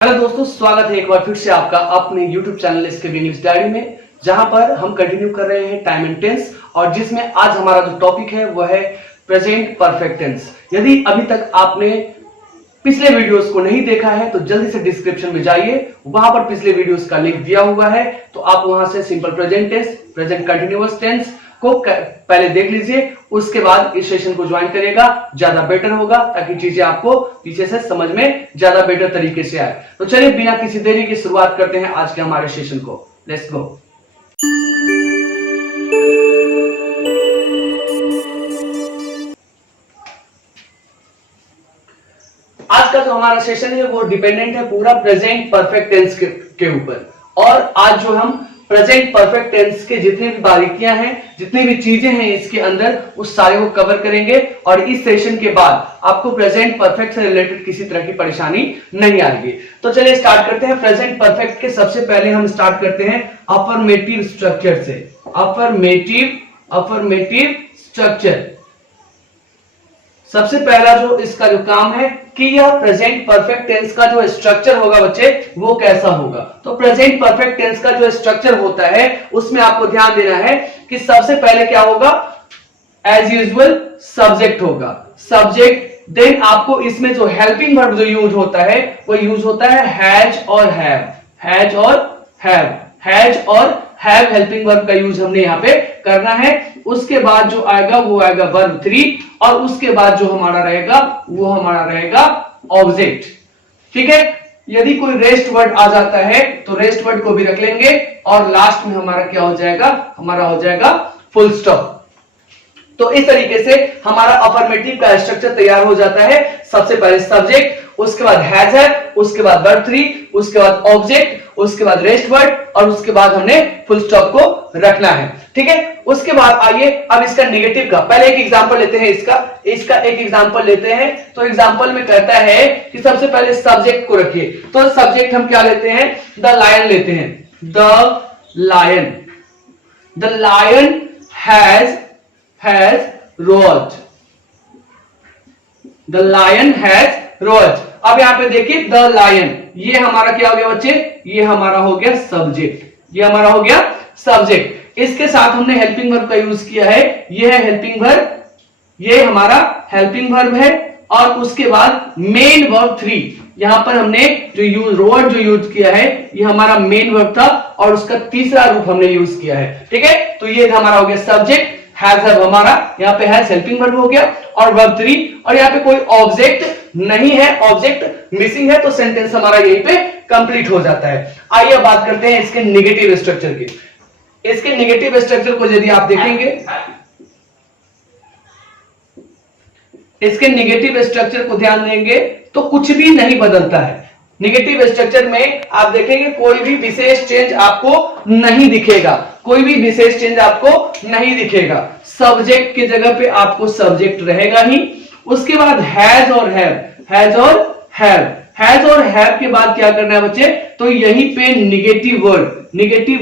Hello दोस्तों, स्वागत है एक बार फिर से आपका अपने YouTube channel SKB news diary में, जहां पर हम कंटिन्यू कर रहे हैं टाइम एंड टेंस और जिसमें आज हमारा जो टॉपिक है वो है प्रेजेंट परफेक्ट टेंस। यदि अभी तक आपने पिछले वीडियोस को नहीं देखा है तो जल्दी से डिस्क्रिप्शन में जाइए, वहां पर पिछले वीडियोस का लिंक दिया हुआ है, तो आप वहां से simple present tense, present continuous tense को पहले देख लीजिए, उसके बाद इस सेशन को ज्वाइन करिएगा, ज्यादा बेटर होगा ताकि चीजें आपको पीछे से समझ में ज्यादा बेटर तरीके से आए। तो चलिए बिना किसी देरी की शुरुआत करते हैं आज के हमारे सेशन को। Let's go. आज का जो हमारा सेशन है वो डिपेंडेंट है पूरा प्रेजेंट परफेक्ट टेंस के ऊपर, और आज जो हम प्रेजेंट परफेक्ट टेंस के जितने भी बारीकियां हैं, जितनी भी चीजें हैं इसके अंदर, उस सारे को कवर करेंगे। और इस सेशन के बाद आपको प्रेजेंट परफेक्ट से रिलेटेड किसी तरह की परेशानी नहीं आएगी। तो चलिए स्टार्ट करते हैं। प्रेजेंट परफेक्ट के सबसे पहले हम स्टार्ट करते हैं अफर्मेटिव स्ट्रक्चर से। अफर्मेटिव स्ट्रक्चर सबसे पहला जो इसका जो काम है कि यह प्रेजेंट परफेक्ट टेंस का जो स्ट्रक्चर होगा बच्चे वो कैसा होगा। तो प्रेजेंट परफेक्ट टेंस का जो स्ट्रक्चर होता है उसमें आपको ध्यान देना है कि सबसे पहले क्या होगा, एज यूजुअल सब्जेक्ट होगा, सब्जेक्ट। देन आपको इसमें जो हेल्पिंग वर्ब जो यूज होता है वो यूज होता है हैज और हैव, हैज और हैव, हैज और हैव हेल्पिंग वर्ब का यूज हमने यहाँ पे करना है। उसके बाद जो आएगा वो आएगा वर्ब 3, और उसके बाद जो हमारा रहेगा वो हमारा रहेगा ऑब्जेक्ट। ठीक है, यदि कोई रेस्ट वर्ड आ जाता है तो रेस्ट वर्ड को भी रख लेंगे, और लास्ट में हमारा क्या हो जाएगा, हमारा हो जाएगा फुल स्टॉप। तो इस तरीके से हमारा अफर्मेटिव का स्ट्रक्चर तैयार हो जाता है। सबसे पहले सब्जेक्ट, उसके बाद हैज है, उसके बाद वर्ब 3, उसके बाद ऑब्जेक्ट, उसके बाद रेस्ट वर्ड, और उसके बाद हमने फुल स्टॉप को रखना है। ठीक है, उसके बाद आइए अब इसका नेगेटिव का पहले एक एग्जांपल लेते हैं। इसका एक एग्जांपल लेते हैं। तो एग्जांपल में कहता है कि सबसे पहले सब्जेक्ट को रखिए। तो सब्जेक्ट हम क्या लेते हैं, द लायन लेते हैं। The lion has roared, the lion has roared. अब यहां पे देखिए द लायन, ये हमारा क्या हो गया बच्चे, ये हमारा हो गया सब्जेक्ट, ये हमारा हो गया सब्जेक्ट। इसके साथ हमने हेल्पिंग वर्ब का यूज किया है, ये है हेल्पिंग वर्ब, ये हमारा हेल्पिंग वर्ब है। और उसके बाद मेन वर्ब 3, यहां पर हमने जो रोअर्ड जो यूज किया है ये हमारा मेन वर्ब था, और उसका तीसरा रूप हमने यूज किया है। ठीक है, तो ये हमारा हो गया सब्जेक्ट, हैज हमारा यहाँ पे हैज हेल्पिंग वर्ब हो गया, और वर्ब 3, और यहाँ पे कोई ऑब्जेक्ट नहीं है, ऑब्जेक्ट मिसिंग है, तो सेंटेंस हमारा यहीं पे कंप्लीट हो जाता है। आइए बात करते हैं इसके नेगेटिव स्ट्रक्चर की। इसके नेगेटिव स्ट्रक्चर को यदि आप देखेंगे, इसके नेगेटिव स्ट्रक्चर को ध्यान देंगे तो कुछ भी नहीं बदलता है। नेगेटिव स्ट्रक्चर में आप देखेंगे कोई भी विशेष चेंज आपको नहीं दिखेगा, कोई भी विशेष चेंज आपको नहीं दिखेगा। सब्जेक्ट की जगह पे आपको सब्जेक्ट रहेगा ही। उसके बाद हैज और हैव, हैज और हैव, हैज और हैव के बाद क्या करना है बच्चे, तो यहीं पे नेगेटिव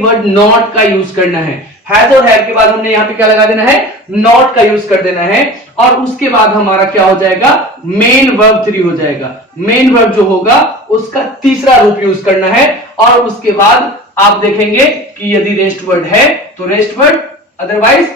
वर्ड नॉट का यूज करना है। हैज और हैव के बाद हमने यहाँ पे क्या लगा देना है, नॉट का यूज कर देना है। और उसके बाद हमारा क्या हो जाएगा, मेन वर्ब 3 हो जाएगा। मेन वर्ब जो होगा उसका तीसरा रूप यूज करना है। और उसके बाद आप देखेंगे कि यदि रेस्ट वर्ड है तो रेस्ट वर्ड, अदरवाइज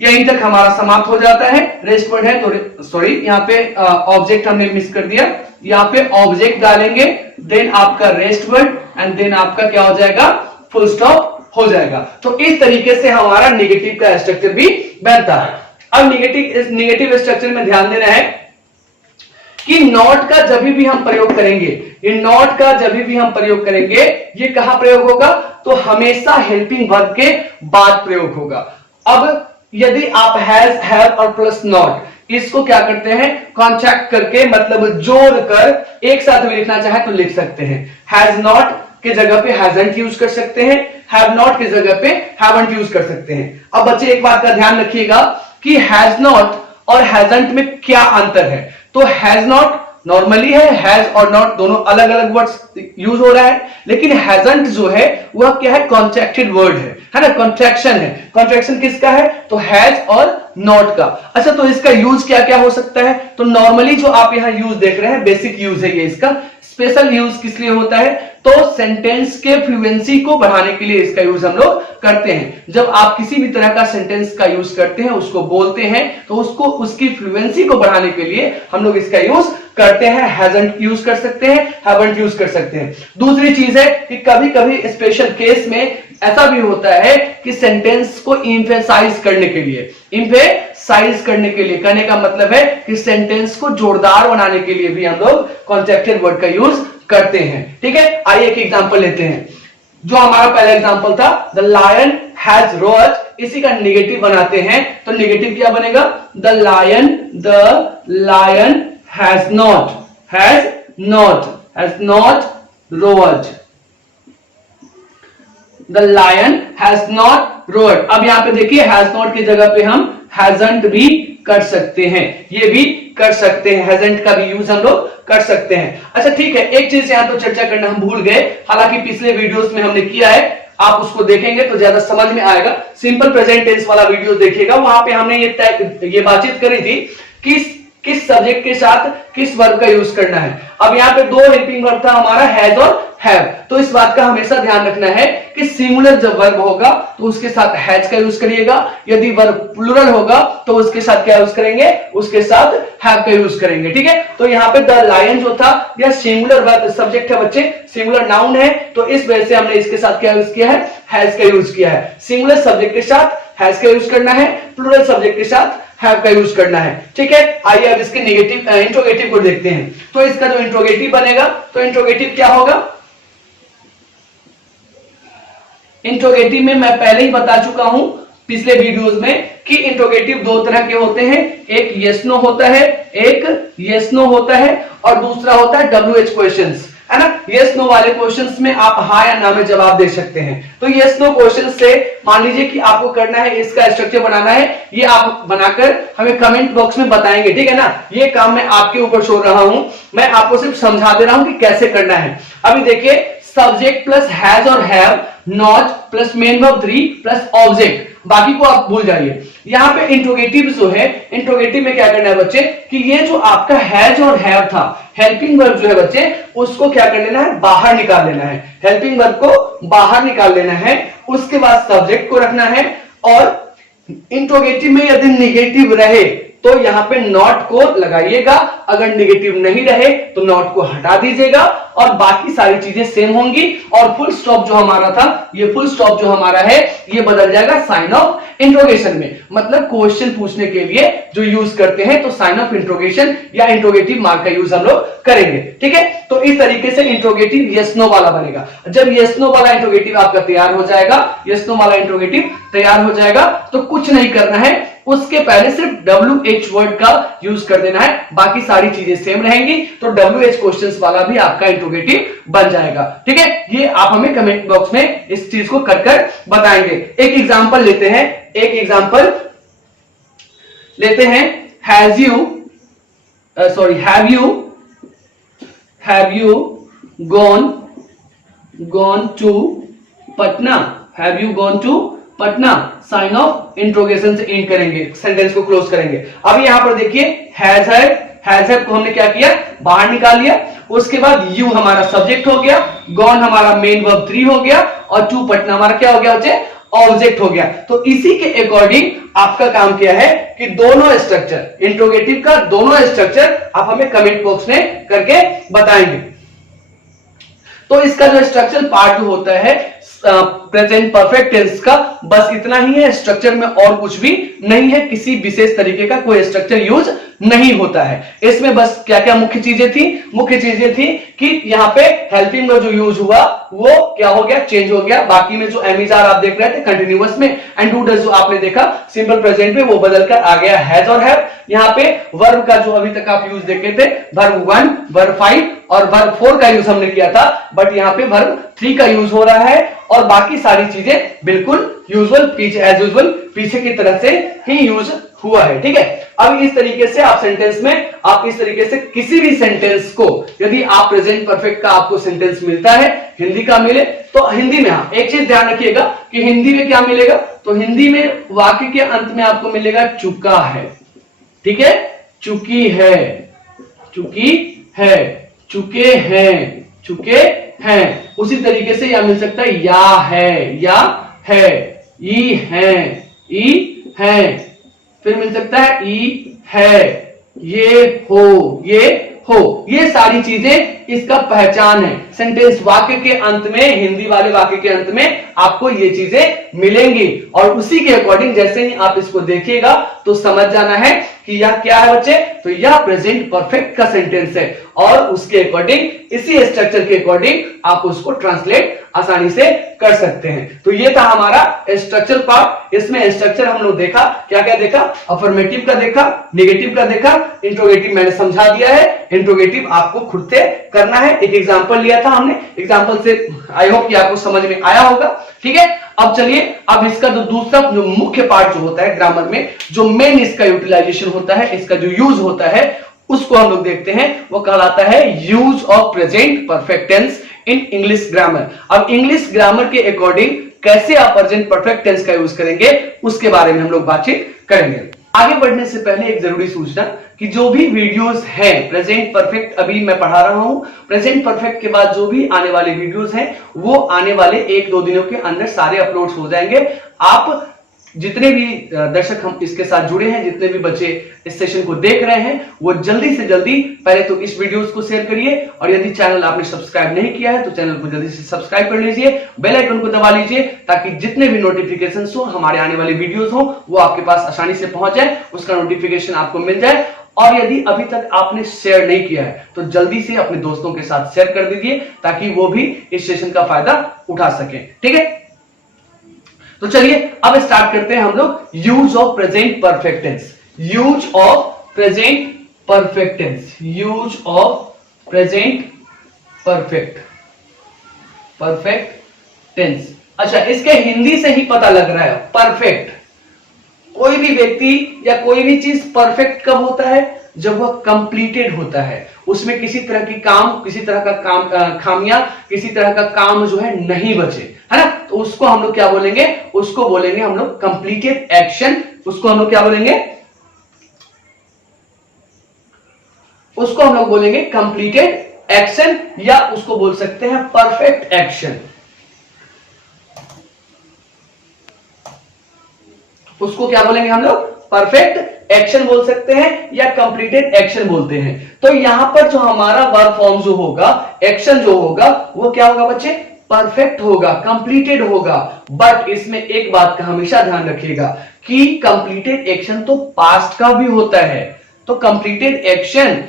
यहीं तक हमारा समाप्त हो जाता है। रेस्ट वर्ड है तो सॉरी, यहाँ पे ऑब्जेक्ट हमने मिस कर दिया, यहाँ पे ऑब्जेक्ट डालेंगे, देन आपका रेस्ट वर्ड, एंड देन आपका क्या हो जाएगा, फुल स्टॉप हो जाएगा। तो इस तरीके से हमारा नेगेटिव का स्ट्रक्चर भी बनता है। अब नेगेटिव स्ट्रक्चर में ध्यान देना है कि नॉट का जब भी हम प्रयोग करेंगे, ये नॉट का जब भी हम प्रयोग करेंगे, ये कहां प्रयोग होगा, तो हमेशा हेल्पिंग वर्ब के बाद प्रयोग होगा। अब यदि आप हैज, हैव और प्लस नॉट इसको क्या करते हैं, कॉन्ट्रैक्ट करके मतलब जोड़कर एक साथ में लिखना चाहे तो लिख सकते हैं। हैज नॉट के जगह पे हैजंट यूज कर सकते हैं, हैव नॉट के जगह पे हैवंट यूज कर सकते हैं। अब बच्चे एक बात का ध्यान रखिएगा कि हैज नॉट और हैजंट में क्या अंतर है। तो हैज नॉट नॉर्मली है, हैज और नॉट दोनों अलग अलग वर्ड्स यूज हो रहा है, लेकिन हैजंट जो है वह क्या है, कॉन्ट्रैक्टेड वर्ड है ना, कॉन्ट्रैक्शन है। कॉन्ट्रैक्शन किसका है, तो हैज और नॉट का। अच्छा, तो इसका यूज क्या क्या हो सकता है, तो नॉर्मली जो आप यहाँ यूज देख रहे हैं बेसिक यूज है ये इसका, स्पेशल यूज किस लिए होता है? तो सेंटेंस के फ्लुएंसी को बढ़ाने के लिए इसका यूज हम लोग करते हैं। जब आप किसी भी तरह का सेंटेंस का यूज करते हैं, उसको बोलते हैं, तो उसको उसकी फ्लुएंसी को बढ़ाने के लिए हम लोग इसका यूज करते हैं। हैजंट यूज कर सकते हैं, हैवंट यूज कर सकते हैं। दूसरी चीज है कि कभी कभी स्पेशल केस में ऐसा भी होता है कि सेंटेंस को इम्फेसाइज करने के लिए, इम्फेसाइज करने के लिए, कहने का मतलब है कि सेंटेंस को जोरदार बनाने के लिए भी हम लोग कॉन्ट्रैक्टेड वर्ड का यूज करते हैं। ठीक है, आइए एक एग्जांपल लेते हैं। जो हमारा पहला एग्जांपल था, द लायन हैज रोअर्ड, इसी का नेगेटिव बनाते हैं। तो नेगेटिव क्या बनेगा? The lion has not roared. The lion has not roared. अब यहां पे देखिए, हैज नॉट की जगह पे हम हैजंट भी कर सकते हैं, ये भी कर सकते हैं, हैजंट का भी यूज हम लोग कर सकते हैं। अच्छा ठीक है, एक चीज यहां तो चर्चा करना हम भूल गए, हालांकि पिछले वीडियोस में हमने किया है, आप उसको देखेंगे तो ज्यादा समझ में आएगा। सिंपल प्रेजेंट टेंस वाला वीडियो देखिएगा, वहां पे हमने ये बातचीत करी थी कि किस सब्जेक्ट के साथ किस वर्ब का यूज करना है। अब यहाँ पे दो हेल्पिंग वर्ब था हमारा, हैज और हैव। तो इस बात का हमेशा ध्यान रखना है कि सिंगुलर जब वर्ब होगा तो उसके साथ हैज का यूज करिएगा, यदि वर्ब प्लूरल होगा तो उसके साथ क्या यूज करेंगे? उसके साथ हैव का यूज करेंगे। ठीक है, तो यहाँ पे द लायन जो था यह सिंगुलर वर्ब सब्जेक्ट है बच्चे, सिंगुलर नाउन है, तो इस वजह से हमने इसके साथ क्या यूज किया है? हैज का यूज किया है। सिंगुलर सब्जेक्ट के साथ हैज का यूज करना है, प्लूरल सब्जेक्ट के साथ हैव का यूज करना है। ठीक है, आइए अब इसके नेगेटिव इंट्रोगेटिव को देखते हैं। तो इसका जो इंट्रोगेटिव बनेगा, तो इंट्रोगेटिव क्या होगा? इंट्रोगेटिव में मैं पहले ही बता चुका हूं पिछले वीडियोस में कि इंट्रोगेटिव दो तरह के होते हैं, एक यस नो होता है, एक यस नो होता है, और दूसरा होता है WH क्वेश्चंस, है ना। यस नो वाले क्वेश्चंस में आप हाँ या ना में जवाब दे सकते हैं। तो यस नो क्वेश्चन से मान लीजिए कि आपको करना है, इसका स्ट्रक्चर बनाना है, ये आप बनाकर हमें कमेंट बॉक्स में बताएंगे, ठीक है ना। ये काम मैं आपके ऊपर छोड़ रहा हूं, मैं आपको सिर्फ समझा दे रहा हूं कि कैसे करना है। अभी देखिए, सब्जेक्ट प्लस हैज और have, not plus main verb 3 plus object, बाकी को आप भूल जाइए। यहाँ पे इंट्रोगेटिव जो है, इंट्रोगेटिव में क्या करना है बच्चे कि ये जो आपका हैज और हैव था, हेल्पिंग वर्ब जो है बच्चे, उसको क्या कर लेना है? बाहर निकाल लेना है। हेल्पिंग वर्ब को बाहर निकाल लेना है, उसके बाद सब्जेक्ट को रखना है, और इंट्रोगेटिव में यदि निगेटिव रहे तो यहाँ पे नॉट को लगाइएगा, अगर निगेटिव नहीं रहे तो नॉट को हटा दीजिएगा, और बाकी सारी चीजें सेम होंगी। और फुल स्टॉप जो हमारा था, ये फुल स्टॉप जो हमारा है, ये बदल जाएगा साइन ऑफ इंट्रोगेशन में। मतलब क्वेश्चन पूछने के लिए जो यूज करते हैं, तो साइन ऑफ इंट्रोगेशन या इंट्रोगेटिव मार्क का यूज हम लोग करेंगे। ठीक है, तो इस तरीके से इंट्रोगेटिव यस नो वाला बनेगा। जब यस नो वाला इंट्रोगेटिव आपका तैयार हो जाएगा, यस नो वाला इंट्रोगेटिव तैयार हो जाएगा, तो कुछ नहीं करना है, उसके पहले सिर्फ WH वर्ड का यूज कर देना है, बाकी सारी चीजें सेम रहेंगी। तो WH क्वेश्चंस वाला भी आपका इंट्रोगेटिव बन जाएगा। ठीक है, ये आप हमें कमेंट बॉक्स में इस चीज को कर बताएंगे। एक एग्जांपल लेते हैं, एक एग्जांपल लेते हैं। Have you gone to Patna? Have you gone to Patna? Sign of interrogation से एंड करेंगे, सेंटेंस को क्लोज करेंगे। अब यहां पर देखिए, हैज है को हमने क्या किया? बाहर निकाल लिया। उसके बाद यू हमारा सब्जेक्ट हो गया, गॉन हमारा मेन वर्ब 3 हो गया, और टू पटना हमारा क्या हो गया बच्चे? ऑब्जेक्ट हो गया। तो इसी के अकॉर्डिंग आपका काम क्या है कि दोनों स्ट्रक्चर, इंट्रोगेटिव का दोनों स्ट्रक्चर आप हमें कमेंट बॉक्स में करके बताएंगे। तो इसका जो स्ट्रक्चर पार्ट होता है प्रेजेंट परफेक्ट टेंस का, बस इतना ही है, स्ट्रक्चर में और कुछ भी नहीं है, किसी विशेष तरीके का कोई स्ट्रक्चर यूज नहीं होता है। इसमें बस क्या क्या मुख्य चीजें थी? मुख्य चीजें थी कि यहाँ पे हेल्पिंग वर्ब जो यूज हुआ वो क्या हो गया? चेंज हो गया। बाकी में जो एमिजार आप देख रहे थे कंटिन्यूअस में, एंड डू डज जो आपने देखा सिंपल प्रेजेंट में, वो बदलकर आ गया हैज और हैव। यहाँ पे वर्ब का जो अभी तक आप यूज देखे थे, वर्ब 1, वर्ब 5 और वर्ब 4 का यूज हमने किया था, बट यहाँ पे वर्ब 3 का यूज हो रहा है, और बाकी सारी चीजें बिल्कुल यूजुअल पीछे, एज यूजुअल पीछे की तरह से ही यूज हुआ है। ठीक है, अब इस तरीके से आप सेंटेंस में, आप इस तरीके से किसी भी सेंटेंस को, यदि आप प्रेजेंट परफेक्ट का आपको सेंटेंस मिलता है, हिंदी का मिले, तो हिंदी में हाँ एक चीज ध्यान रखिएगा कि हिंदी में क्या मिलेगा? तो हिंदी में वाक्य के अंत में आपको मिलेगा चुका है। ठीक है, चुकी है, चुकी है, चुके हैं, चुके हैं। उसी तरीके से यह मिल सकता है या है, ई है, फिर मिल सकता है ई है, ये हो, ये सारी चीजें इसका पहचान है। सेंटेंस वाक्य के अंत में, हिंदी वाले वाक्य के अंत में आपको ये चीजें मिलेंगी और उसी के अकॉर्डिंग जैसे ही आप इसको देखिएगा तो समझ जाना है कि यह क्या है बच्चे, तो यह प्रेजेंट परफेक्ट का सेंटेंस है और उसके अकॉर्डिंग, इसी स्ट्रक्चर के अकॉर्डिंग आप उसको ट्रांसलेट आसानी से कर सकते हैं। तो ये था हमारा स्ट्रक्चर पार्ट। इसमें स्ट्रक्चर हम लोग देखा, क्या क्या देखा, अफर्मेटिव का देखा, नेगेटिव का देखा, इंट्रोगेटिव मैंने समझा दिया है, इंट्रोगेटिव आपको खुद से करना है। एक एग्जांपल लिया था हमने, एग्जांपल से आई होप कि आपको समझ में आया होगा। ठीक है, अब चलिए, अब इसका जो दूसरा जो मुख्य पार्ट जो होता है ग्रामर में, जो मेन इसका यूटिलाइजेशन होता है, इसका जो यूज होता है, उसको हम लोग देखते हैं। वो कहलाता है use of present perfect tense in English grammar. अब इंग्लिश ग्रामर के अकॉर्डिंग कैसे आप प्रेजेंट परफेक्ट टेंस का यूज करेंगे, उसके बारे में हम लोग बातचीत करेंगे। आगे बढ़ने से पहले एक जरूरी सूचना कि जो भी वीडियोस हैं प्रेजेंट परफेक्ट, अभी मैं पढ़ा रहा हूं, प्रेजेंट परफेक्ट के बाद जो भी आने वाले वीडियोस हैं वो आने वाले 1-2 दिनों के अंदर सारे अपलोड्स हो जाएंगे। आप जितने भी दर्शक हम इसके साथ जुड़े हैं, जितने भी बच्चे इस सेशन को देख रहे हैं, वो जल्दी से जल्दी पहले तो इस वीडियोस को शेयर करिए और यदि चैनल आपने सब्सक्राइब नहीं किया है तो चैनल को जल्दी से सब्सक्राइब कर लीजिए, बेल आइकन को दबा लीजिए ताकि जितने भी नोटिफिकेशंस हो, हमारे आने वाले वीडियोस हो, वो आपके पास आसानी से पहुंच जाए, उसका नोटिफिकेशन आपको मिल जाए। और यदि अभी तक आपने शेयर नहीं किया है तो जल्दी से अपने दोस्तों के साथ शेयर कर दीजिए ताकि वो भी इस सेशन का फायदा उठा सके। ठीक है, तो चलिए अब स्टार्ट करते हैं हम लोग use of present perfect tense. Use of present perfect tense, use of present perfect tense. अच्छा, इसके हिंदी से ही पता लग रहा है परफेक्ट। कोई भी व्यक्ति या कोई भी चीज परफेक्ट कब होता है, जब वह कंप्लीटेड होता है, उसमें किसी तरह की काम, किसी तरह का काम खामियां, किसी तरह का काम जो है नहीं बचे, है ना। तो उसको हम लोग क्या बोलेंगे, उसको बोलेंगे हम लोग कंप्लीटेड एक्शन। उसको हम लोग क्या बोलेंगे, उसको हम लोग बोलेंगे कंप्लीटेड एक्शन या उसको बोल सकते हैं परफेक्ट एक्शन। उसको क्या बोलेंगे हम लोग, परफेक्ट एक्शन बोल सकते हैं या कंप्लीटेड एक्शन बोलते हैं। तो यहां पर जो हमारा वर्ब फॉर्म जो होगा, एक्शन जो होगा, वो क्या होगा बच्चे, परफेक्ट होगा, कंप्लीटेड होगा। बट इसमें एक बात का हमेशा ध्यान रखिएगा कि कंप्लीटेड एक्शन तो पास्ट का भी होता है। तो कंप्लीटेड एक्शन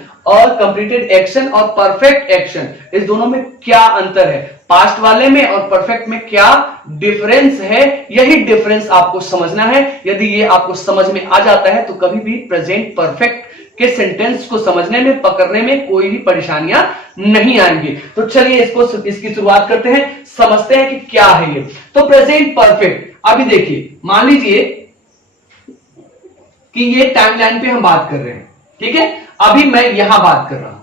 और परफेक्ट एक्शन, इस दोनों में क्या अंतर है, पास्ट वाले में और परफेक्ट में क्या डिफरेंस है, यही डिफरेंस आपको समझना है। यदि ये आपको समझ में आ जाता है तो कभी भी प्रेजेंट परफेक्ट के सेंटेंस को समझने में, पकड़ने में कोई भी परेशानियां नहीं आएंगी। तो चलिए इसकी शुरुआत करते हैं, समझते हैं कि क्या है ये। तो प्रेजेंट परफेक्ट, अभी देखिए, मान लीजिए कि ये टाइमलाइन पे हम बात कर रहे हैं, ठीक है। अभी मैं यहां बात कर रहा हूं,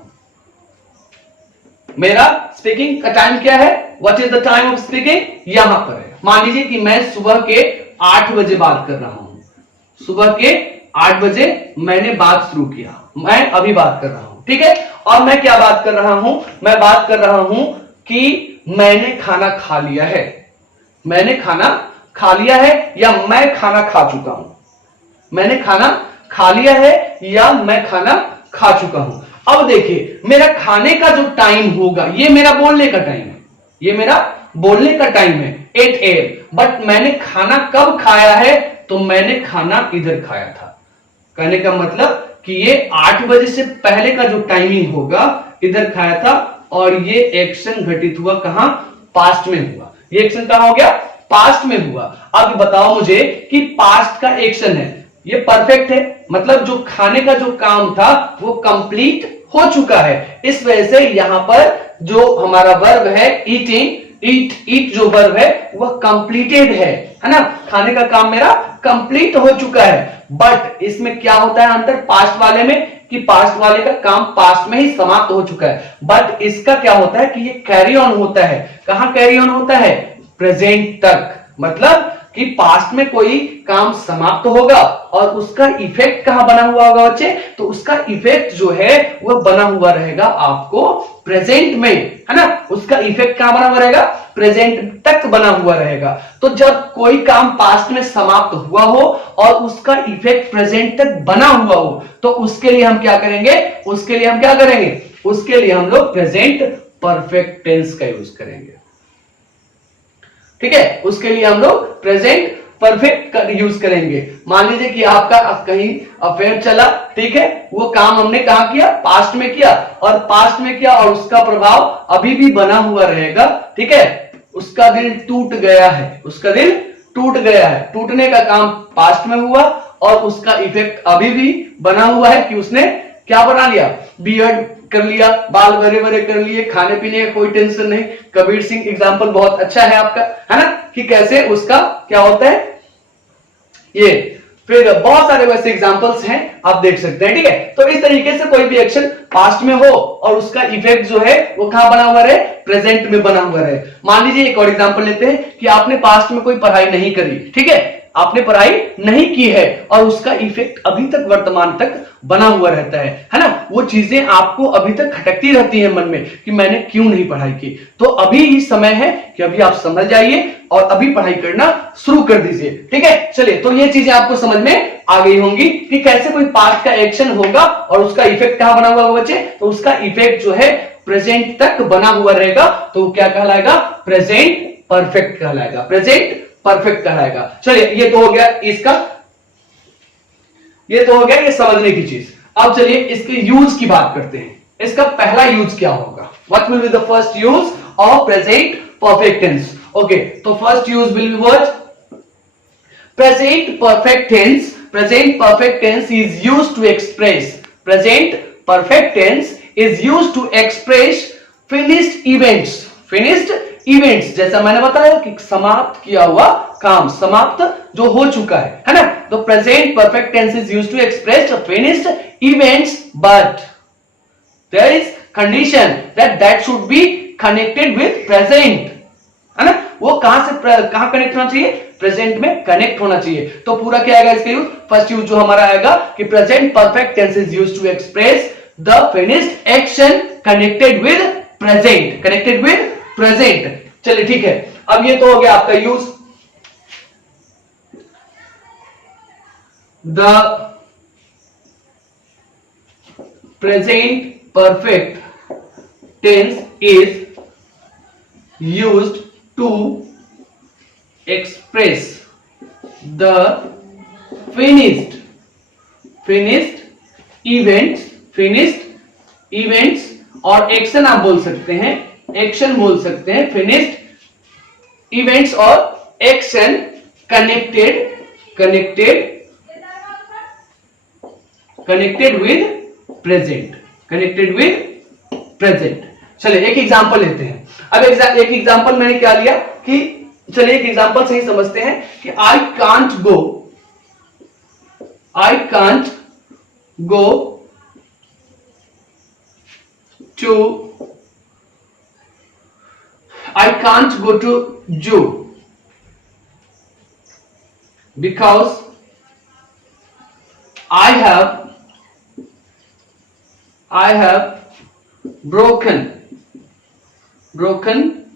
मेरा स्पीकिंग का टाइम क्या है, what is the time of speaking, यहां पर है। मान लीजिए कि मैं सुबह के 8 बजे बात कर रहा हूं, सुबह के 8 बजे मैंने बात शुरू किया, मैं अभी बात कर रहा हूं, ठीक है। और मैं क्या बात कर रहा हूं, मैं बात कर रहा हूं कि मैंने खाना खा लिया है, मैंने खाना खा लिया है या मैं खाना खा चुका हूं, मैंने खाना खा लिया है या मैं खाना खा चुका हूं। अब देखिए, मेरा खाने का जो टाइम होगा, ये मेरा बोलने का टाइम है, ये मेरा बोलने का टाइम है 8 AM, बट मैंने खाना कब खाया है, तो मैंने खाना इधर खाया था। कहने का मतलब कि ये 8 बजे से पहले का जो टाइमिंग होगा, इधर खाया था और ये एक्शन घटित हुआ कहां, पास्ट में हुआ। ये एक्शन कहां हो गया, पास्ट में हुआ। अब बताओ मुझे कि पास्ट का एक्शन है, ये परफेक्ट है, मतलब जो खाने का जो काम था वो कंप्लीट हो चुका है। इस वजह से यहां पर जो हमारा वर्ब है ईटिंग, ईट जो वर्ब है वह कंप्लीटेड है ना, खाने का काम मेरा कंप्लीट हो चुका है। बट इसमें क्या होता है अंतर पास्ट वाले में, कि पास्ट वाले का काम पास्ट में ही समाप्त हो चुका है, बट इसका क्या होता है कि ये कैरी ऑन होता है। कहां कैरी ऑन होता है, प्रेजेंट तक, मतलब कि पास्ट में कोई काम समाप्त होगा और उसका इफेक्ट कहां बना हुआ होगा बच्चे, तो उसका इफेक्ट जो है वह बना हुआ रहेगा आपको प्रेजेंट में, है ना। उसका इफेक्ट कहां बना हुआ रहेगा, प्रेजेंट तक बना हुआ रहेगा। तो जब कोई काम पास्ट में समाप्त हुआ हो और उसका इफेक्ट प्रेजेंट तक बना हुआ हो तो उसके लिए हम क्या करेंगे, उसके लिए हम क्या करेंगे, उसके लिए हम लोग प्रेजेंट परफेक्ट टेंस का यूज करेंगे। ठीक है, उसके लिए हम लोग प्रेजेंट परफेक्ट का यूज करेंगे। मान लीजिए कि आपका कहीं अफेयर चला, ठीक है, वो काम हमने कहा किया, पास्ट में किया, और पास्ट में किया और उसका प्रभाव अभी भी बना हुआ रहेगा। ठीक है, उसका दिल टूट गया है, उसका दिल टूट गया है, टूटने का काम पास्ट में हुआ और उसका इफेक्ट अभी भी बना हुआ है कि उसने क्या बना लिया, बियर्ड कर लिया, बाल बड़े बड़े कर लिए, खाने पीने का कोई टेंशन नहीं। कबीर सिंह एग्जाम्पल बहुत अच्छा है आपका, है ना, कि कैसे उसका क्या होता है ये। फिर बहुत सारे वैसे एग्जांपल्स हैं, आप देख सकते हैं। ठीक है, तो इस तरीके से कोई भी एक्शन पास्ट में हो और उसका इफेक्ट जो है वो कहां बना हुआ रहे, प्रेजेंट में बना हुआ रहे। मान लीजिए एक और एग्जांपल लेते हैं कि आपने पास्ट में कोई पढ़ाई नहीं करी, ठीक है, आपने पढ़ाई नहीं की है और उसका इफेक्ट अभी तक वर्तमान तक बना हुआ रहता है ना। वो चीजें आपको अभी तक खटकती रहती है मन में कि मैंने क्यों नहीं पढ़ाई की। तो अभी ही समय है कि अभी आप समझ जाइए और अभी पढ़ाई करना शुरू कर दीजिए। ठीक है, चलिए, तो ये चीजें आपको समझ में आ गई होंगी कि कैसे कोई पास्ट का एक्शन होगा और उसका इफेक्ट कहां बना हुआ होगा बच्चे, तो उसका इफेक्ट जो है प्रेजेंट तक बना हुआ रहेगा, तो क्या कहलाएगा, प्रेजेंट परफेक्ट कहलाएगा, प्रेजेंट परफेक्ट कहलाएगा। चलिए, ये तो हो गया इसका, ये तो हो गया ये समझने की चीज। अब चलिए इसके यूज की बात करते हैं। इसका पहला यूज क्या होगा, what will be the first use of present perfect tense. Okay, तो first use will be what, present perfect tense. Present perfect tense is used to express, present perfect tense is used to express finished events, finished events, जैसा मैंने बताया कि समाप्त किया हुआ काम, समाप्त जो हो चुका है ना। तो present perfect tense is used to express finished events, but there is condition that should be connected with present, है ना। वो कहां से कहां कनेक्ट होना चाहिए, प्रेजेंट में कनेक्ट होना चाहिए। तो पूरा क्या आएगा इसका यूज, फर्स्ट यूज जो हमारा आएगा कि present perfect tense is used to express the finished action connected with present, connected with present. चलिए ठीक है, अब ये तो हो गया आपका use. The present perfect tense is used to express the finished events और एक्शन आप बोल सकते हैं, एक्शन बोल सकते हैं, फिनिश्ड इवेंट्स और action connected with present, connected with present. चलिए एक एग्जांपल लेते हैं। अब एक एग्जांपल मैंने क्या लिया कि, चलिए एक एग्जांपल से ही समझते हैं कि I can't go to zoo because I have broken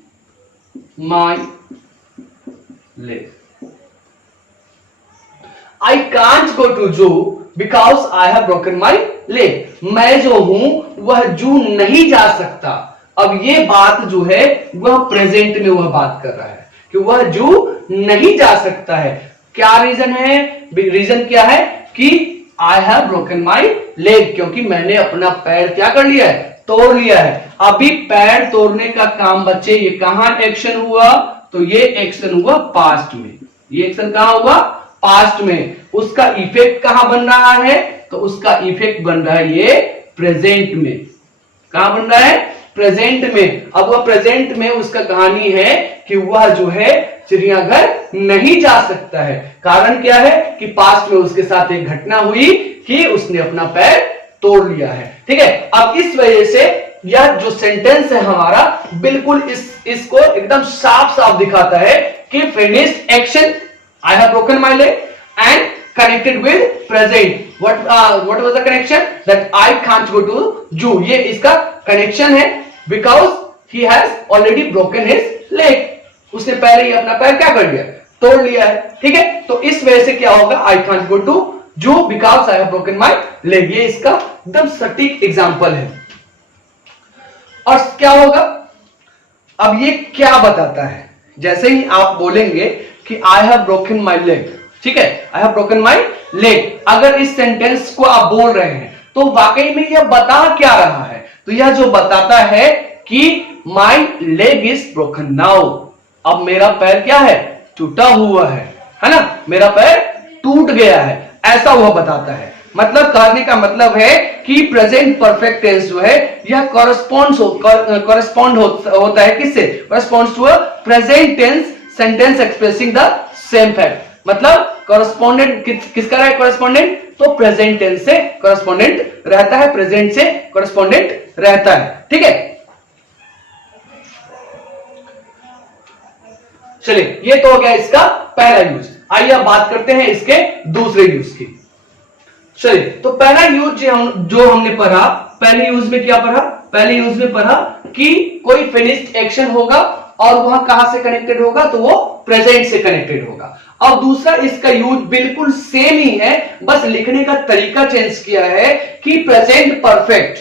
my leg. I can't go to zoo because I have broken my leg. मैं जो हूं वह जू नहीं जा सकता। अब ये बात जो है वह प्रेजेंट में वह बात कर रहा है कि वह जू नहीं जा सकता है। क्या रीजन है, रीजन क्या है कि I have broken my leg, क्योंकि मैंने अपना पैर क्या कर लिया है, तोड़ लिया है। अभी पैर तोड़ने का काम बच्चे ये कहां एक्शन हुआ, तो ये एक्शन हुआ पास्ट में, ये एक्शन कहां हुआ, पास्ट में। उसका इफेक्ट कहां बन रहा है, तो उसका इफेक्ट बन रहा है ये प्रेजेंट में। कहां बन रहा है, प्रेजेंट में। अब वह प्रेजेंट में उसका कहानी है कि वह जो है चिड़ियाघर नहीं जा सकता है। कारण क्या है कि पास्ट में उसके साथ एक घटना हुई कि उसने अपना पैर तोड़ लिया है। ठीक है, अब इस वजह से यह जो सेंटेंस है हमारा बिल्कुल इसको एकदम साफ साफ दिखाता है कि finished action, I have broken my leg, and connected with present. What was the connection? That I can't go to zoo. ये इसका connection है because he has already broken his leg. उसने पहले ही अपना पैर क्या कर लिया, तोड़ लिया है, ठीक है। तो इस वजह से क्या होगा, I can't go to zoo because I have broken my leg. ये इसका एकदम सटीक एग्जाम्पल है। और क्या होगा, अब ये क्या बताता है, जैसे ही आप बोलेंगे कि I have broken my leg, ठीक है, I have broken my leg, अगर इस सेंटेंस को आप बोल रहे हैं तो वाकई में यह बता क्या रहा है, तो यह जो बताता है कि my leg is broken now, अब मेरा पैर क्या है, टूटा हुआ है ना, मेरा पैर टूट गया है, ऐसा वह बताता है। मतलब कहने का मतलब है कि प्रेजेंट परफेक्ट टेंस जो है यह कॉरेस्पॉन्ड होता है किससे, corresponds to a present tense sentence expressing the same fact. मतलब कॉरेस्पॉन्डेंट किसका है, कॉरेस्पॉन्डेंट, तो प्रेजेंट टेंस से कॉरेस्पॉन्डेंट रहता है, प्रेजेंट से कॉरेस्पॉन्डेंट रहता है, ठीक है। चलिए, ये तो हो गया इसका पहला यूज। आइए अब बात करते हैं इसके दूसरे यूज की। चलिए, तो पहला यूज जो हमने पढ़ा, पहले यूज में क्या पढ़ा, पहले यूज में पढ़ा कि कोई फिनिश्ड एक्शन होगा और वह कहां से कनेक्टेड होगा, तो वो प्रेजेंट से कनेक्टेड होगा। और दूसरा इसका यूज बिल्कुल सेम ही है, बस लिखने का तरीका चेंज किया है कि present perfect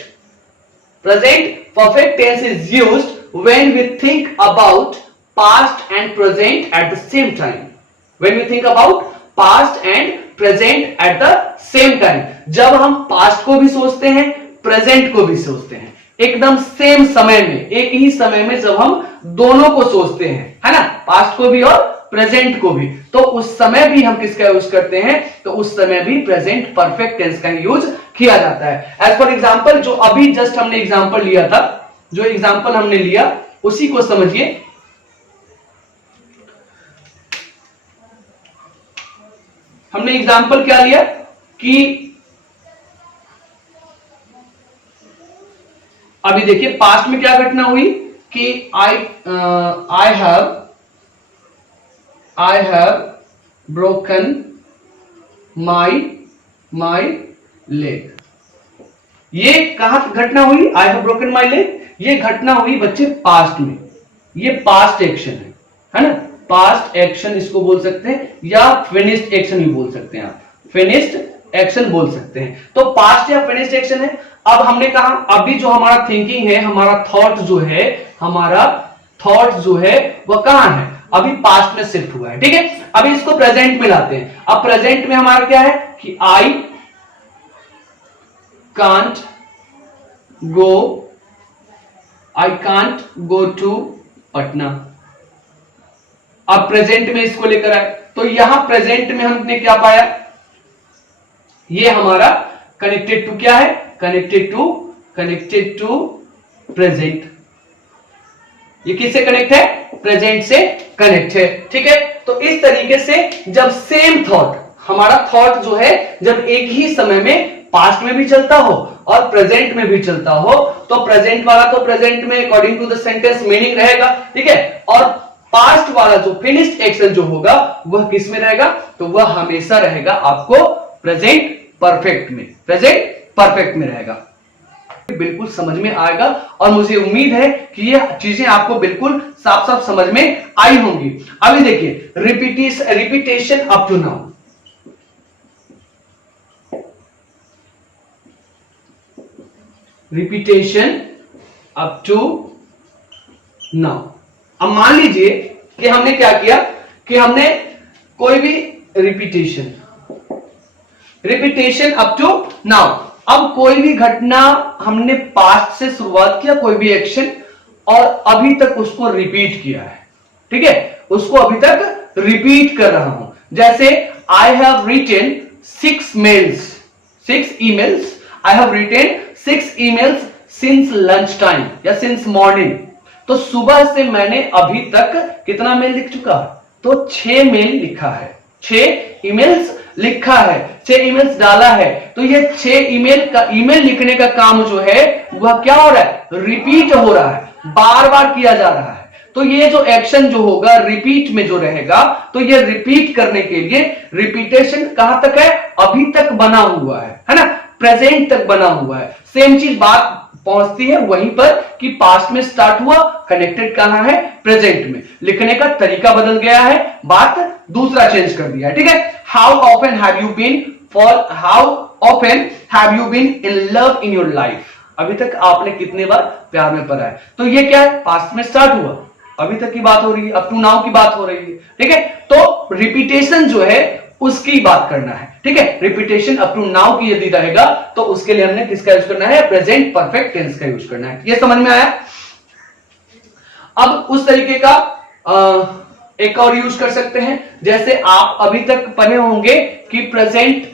tense is used when we think about past and present at the same time. When we think about past and present at the same time, जब हम past को भी सोचते हैं, present को भी सोचते हैं, एकदम सेम समय में, एक ही समय में जब हम दोनों को सोचते हैं, है ना, past को भी और present को भी, तो उस समय भी हम किसका यूज करते हैं, तो उस समय भी present perfect tense का यूज किया जाता है। As for example, जो अभी जस्ट हमने एग्जाम्पल लिया था, जो एग्जाम्पल हमने लिया उसी को समझिए। हमने एग्जाम्पल क्या लिया कि अभी देखिए पास्ट में क्या घटना हुई कि I have broken my leg. ये कहां घटना हुई, I have broken my leg, ये घटना हुई बच्चे पास्ट में, ये पास्ट एक्शन है ना, पास्ट एक्शन इसको बोल सकते हैं या फिनिश्ड एक्शन भी बोल सकते हैं, आप फिनिश्ड एक्शन बोल सकते हैं। तो पास्ट या फिनिश्ड एक्शन है। अब हमने कहा अभी जो हमारा थिंकिंग है, हमारा थॉट जो है वह कहां है, अभी पास्ट में शिफ्ट हुआ है, ठीक है। अभी इसको प्रेजेंट में लाते हैं। अब प्रेजेंट में हमारा क्या है कि I can't go to Patna. अब प्रेजेंट में इसको लेकर आए, तो यहां प्रेजेंट में हमने क्या पाया, ये हमारा कनेक्टेड टू क्या है, कनेक्टेड टू प्रेजेंट। ये किससे कनेक्ट है, प्रेजेंट से कनेक्ट है, ठीक है। तो इस तरीके से जब सेम थॉट, हमारा थॉट जो है जब एक ही समय में पास्ट में भी चलता हो और प्रेजेंट में भी चलता हो, तो प्रेजेंट वाला तो प्रेजेंट में according to the sentence meaning रहेगा, ठीक है, और पास्ट वाला जो फिनिश्ड एक्शन जो होगा वह किस में रहेगा, तो वह हमेशा रहेगा आपको प्रेजेंट परफेक्ट में रहेगा। बिल्कुल समझ में आएगा और मुझे उम्मीद है कि ये चीजें आपको बिल्कुल साफ साफ समझ में आई होंगी। अभी देखिए repetition up to now, repetition up to now. अब मान लीजिए कि हमने क्या किया कि हमने कोई भी रिपीटेशन अप टू नाउ, अब कोई भी घटना हमने पास्ट से शुरुआत किया, कोई भी एक्शन, और अभी तक उसको रिपीट किया है, ठीक है, उसको अभी तक रिपीट कर रहा हूं। जैसे I have written 6 emails, I have written 6 emails since lunch time या सिंस मॉर्निंग। तो सुबह से मैंने अभी तक कितना मेल लिख चुका, तो 6 मेल लिखा है, 6 ईमेल्स लिखा है, 6 ईमेल्स डाला है। तो ये 6 ईमेल लिखने का काम जो है वह क्या हो रहा है, रिपीट हो रहा है, बार बार किया जा रहा है। तो ये जो एक्शन जो होगा रिपीट में जो रहेगा, तो ये रिपीट करने के लिए रिपीटेशन कहां तक है, अभी तक बना हुआ है ना, प्रेजेंट तक बना हुआ है। सेम चीज बात पहुंचती है वहीं पर कि पास्ट में स्टार्ट हुआ, कनेक्टेड कहां है, प्रेजेंट में। लिखने का तरीका बदल गया है, बात दूसरा चेंज कर दिया है, ठीक है। How often have you been in love in your life, अभी तक आपने कितने बार प्यार में पड़ा है। तो ये क्या है, पास्ट में स्टार्ट हुआ, अभी तक की बात हो रही है, अप टू नाउ की बात हो रही है, ठीक है। तो रिपीटेशन जो है उसकी बात करना है, ठीक है। रिपीटेशन अप टू नाउ की यदि रहेगा तो उसके लिए हमने किसका यूज करना है, प्रेजेंट परफेक्ट टेंस का यूज करना है। ये समझ में आया। अब उस तरीके का एक और यूज कर सकते हैं, जैसे आप अभी तक पढ़े होंगे कि प्रेजेंट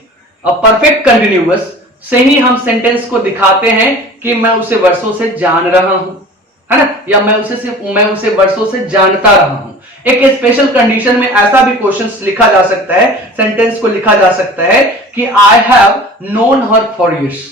परफेक्ट कंटिन्यूअस से ही हम सेंटेंस को दिखाते हैं कि मैं उसे वर्षों से जान रहा हूं, है ना, या मैं उसे वर्षों से जानता रहा हूं। एक स्पेशल कंडीशन में ऐसा भी क्वेश्चन लिखा जा सकता है, सेंटेंस को लिखा जा सकता है कि I have known her for years,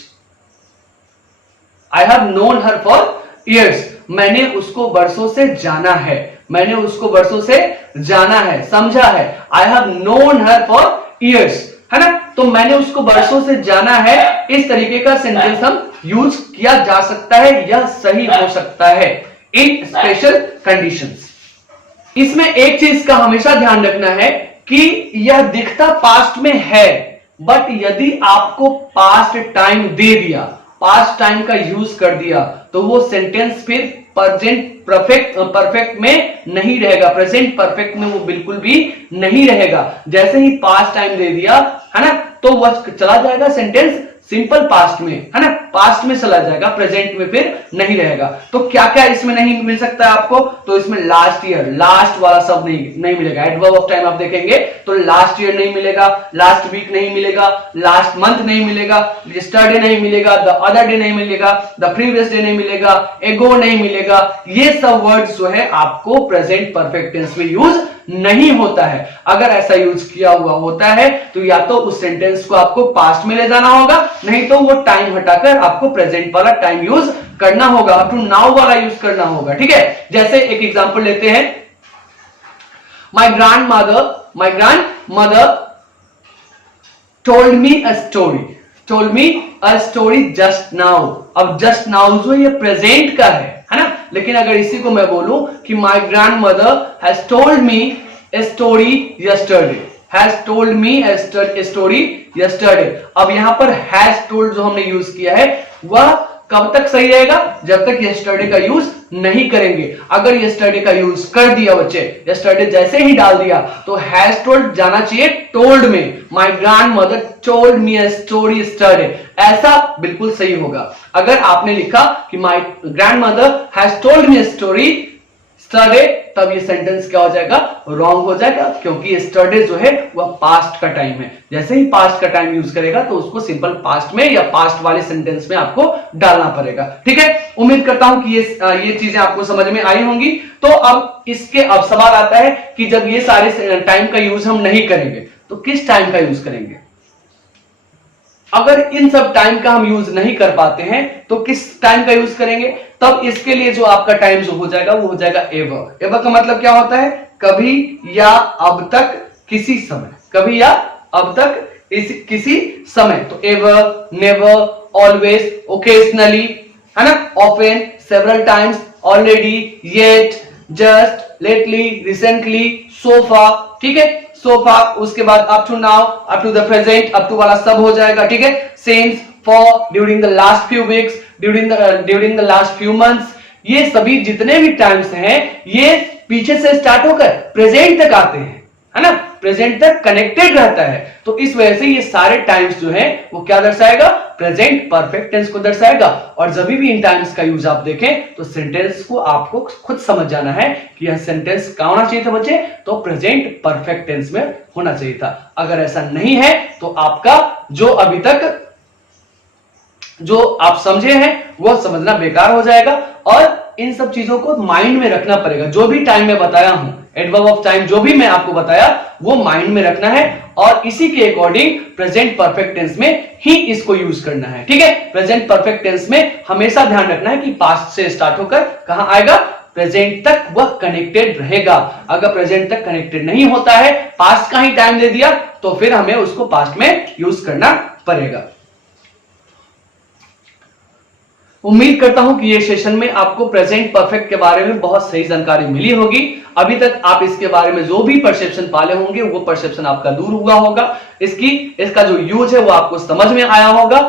I have known her for years, मैंने उसको वर्षों से जाना है, मैंने उसको वर्षों से जाना है, समझा है। I have known her for years, है ना, तो मैंने उसको वर्षों से जाना है। इस तरीके का सेंटेंस हम यूज किया जा सकता है, यह सही हो सकता है इन स्पेशल कंडीशंस। इसमें एक चीज का हमेशा ध्यान रखना है कि यह दिखता पास्ट में है, बट यदि आपको पास्ट टाइम दे दिया, पास्ट टाइम का यूज कर दिया, तो वो सेंटेंस फिर प्रेजेंट परफेक्ट में नहीं रहेगा, प्रेजेंट परफेक्ट में वो बिल्कुल भी नहीं रहेगा। जैसे ही पास्ट टाइम दे दिया, है ना, तो वह चला जाएगा सेंटेंस सिंपल पास्ट में, है ना, पास्ट में चला जाएगा, प्रेजेंट में फिर नहीं रहेगा। तो क्या क्या इसमें नहीं मिल सकता है आपको, तो इसमें लास्ट ईयर, लास्ट वाला शब्द नहीं मिलेगा। एडवर्ब ऑफ टाइम आप देखेंगे तो लास्ट ईयर नहीं मिलेगा, लास्ट वीक नहीं मिलेगा, लास्ट मंथ नहीं मिलेगा, यस्टरडे नहीं मिलेगा, द अदर डे नहीं मिलेगा, द प्रीवियस डे नहीं मिलेगा, एगो नहीं मिलेगा। ये सब वर्ड्स जो है आपको प्रेजेंट परफेक्ट टेंस में यूज नहीं होता है। अगर ऐसा यूज किया हुआ होता है तो या तो उस सेंटेंस को आपको पास्ट में ले जाना होगा, नहीं तो वो टाइम हटाकर आपको प्रेजेंट वाला टाइम यूज करना होगा, अप टू नाउ वाला यूज करना होगा, ठीक है। जैसे एक एग्जांपल लेते हैं, my grandmother told me a story just now. अब जस्ट नाउ जो ये प्रेजेंट का है ना, लेकिन अगर इसी को मैं बोलूं कि my grandmother has told me a story yesterday, has told me a story yesterday. अब यहां पर हैज टोल्ड जो हमने यूज किया है वह कब तक सही रहेगा, जब तक यस्टरडे का यूज नहीं करेंगे। अगर यस्टरडे का यूज कर दिया बच्चे, यस्टरडे जैसे ही डाल दिया तो हैज टोल्ड जाना चाहिए टोल्ड में। My grandmother told me a story yesterday, ऐसा बिल्कुल सही होगा। अगर आपने लिखा कि my grandmother has told me a story yesterday, तब ये सेंटेंस क्या हो जाएगा, रॉन्ग हो जाएगा, क्योंकि यस्टरडे जो है वह पास्ट का टाइम है। जैसे ही पास्ट का टाइम यूज करेगा तो उसको सिंपल पास्ट में या पास्ट वाले सेंटेंस में आपको डालना पड़ेगा, ठीक है। उम्मीद करता हूं कि ये चीजें आपको समझ में आई होंगी। तो अब सवाल आता है कि जब ये सारे टाइम का यूज हम नहीं करेंगे तो किस टाइम का यूज करेंगे। अगर इन सब टाइम का हम यूज नहीं कर पाते हैं तो किस टाइम का यूज करेंगे, तब इसके लिए जो आपका टाइम जो हो जाएगा वो हो जाएगा एवर। एवर का मतलब क्या होता है, कभी या अब तक किसी समय, कभी या अब तक किसी समय। तो एवर, नेवर, ऑलवेज, ओकेजनली, है ना, often, several times, already, yet, just, lately, recently, so far, ठीक है। सोफा, उसके बाद up to now, up to the present, up to वाला सब हो जाएगा, ठीक है। Since, for, during the last few weeks, during the last few months, ये सभी जितने भी टाइम्स हैं ये पीछे से स्टार्ट होकर प्रेजेंट तक आते हैं, है ना, प्रेजेंट तक कनेक्टेड रहता है। तो इस वजह से ये सारे टाइम्स जो है वो क्या दर्शाएगा, प्रेजेंट परफेक्ट टेंस को दर्शाएगा। और जब भी इन टाइम्स का यूज आप देखें तो सेंटेंस को आपको खुद समझ जाना है कि यह सेंटेंस क्या होना चाहिए था बच्चे, तो प्रेजेंट परफेक्ट टेंस में होना चाहिए था। अगर ऐसा नहीं है तो आपका जो अभी तक जो आप समझे हैं वो समझना बेकार हो जाएगा। और इन सब चीजों को माइंड में रखना पड़ेगा। जो भी टाइम में बताया हूं, एडवर्ब ऑफ टाइम जो भी मैं आपको बताया वो माइंड में रखना है और इसी के अकॉर्डिंग प्रेजेंट परफेक्ट टेंस में ही इसको यूज करना है, ठीक है। प्रेजेंट परफेक्ट टेंस में हमेशा ध्यान रखना है कि पास्ट से स्टार्ट होकर कहां आएगा, प्रेजेंट तक वह कनेक्टेड रहेगा। अगर प्रेजेंट तक कनेक्टेड नहीं होता है, पास्ट का ही टाइम दे दिया, तो फिर हमें उसको पास्ट में यूज करना पड़ेगा। उम्मीद करता हूं कि ये सेशन में आपको प्रेजेंट परफेक्ट के बारे में बहुत सही जानकारी मिली होगी। अभी तक आप इसके बारे में जो भी परसेप्शन पाले होंगे वो परसेप्शन आपका दूर हुआ होगा। इसका जो यूज है वो आपको समझ में आया होगा।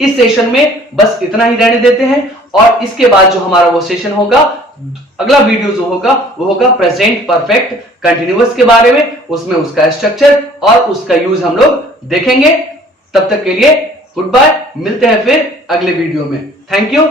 इस सेशन में बस इतना ही रहने देते हैं और इसके बाद जो हमारा वो सेशन होगा, अगला वीडियो जो होगा वो होगा प्रेजेंट परफेक्ट कंटिन्यूअस के बारे में। उसमें उसका स्ट्रक्चर और उसका यूज हम लोग देखेंगे। तब तक के लिए गुड बाय, मिलते हैं फिर अगले वीडियो में। Thank you.